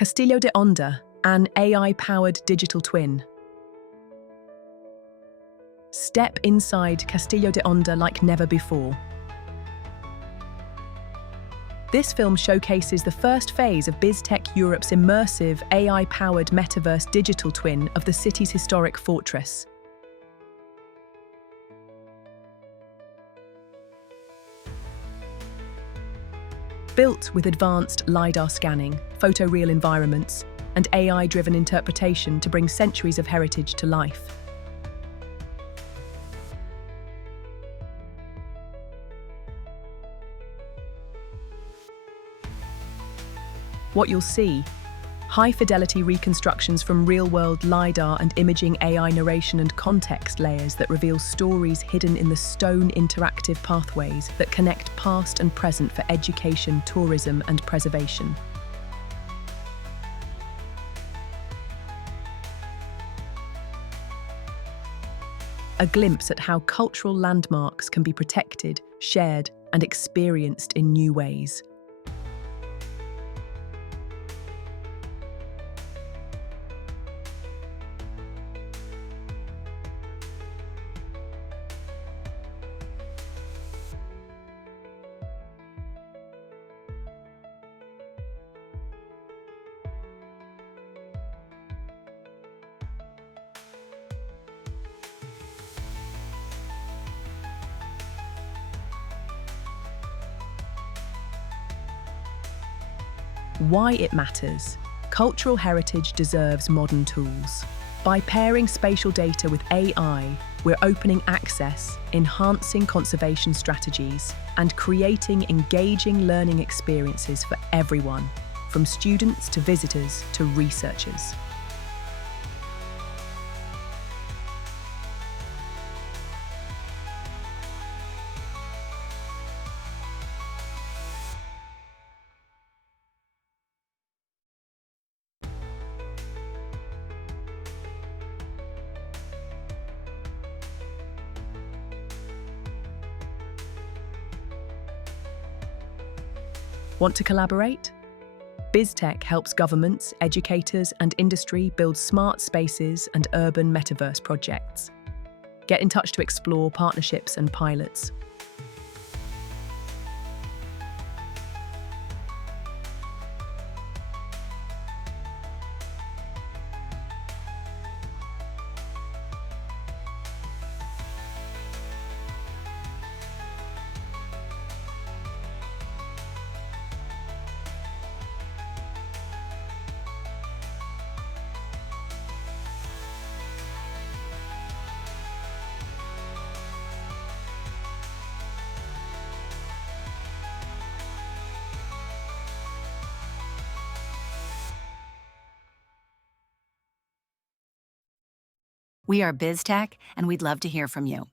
Castillo de Onda, an AI-powered digital twin. Step inside Castillo de Onda like never before. This film showcases the first phase of BizzTech Europe's immersive, AI-powered metaverse digital twin of the city's historic fortress. Built with advanced LiDAR scanning, photoreal environments, and AI-driven interpretation to bring centuries of heritage to life. What you'll see: high-fidelity reconstructions from real-world LiDAR and imaging AI narration and context layers that reveal stories hidden in the stone interactive pathways that connect past and present for education, tourism, and preservation. A glimpse at how cultural landmarks can be protected, shared, and experienced in new ways. Why it matters. Cultural heritage deserves modern tools. By pairing spatial data with AI, we're opening access, enhancing conservation strategies, and creating engaging learning experiences for everyone, from students to visitors to researchers. Want to collaborate? BizzTech helps governments, educators, and industry build smart spaces and urban metaverse projects. Get in touch to explore partnerships and pilots. We are BizzTech, and we'd love to hear from you.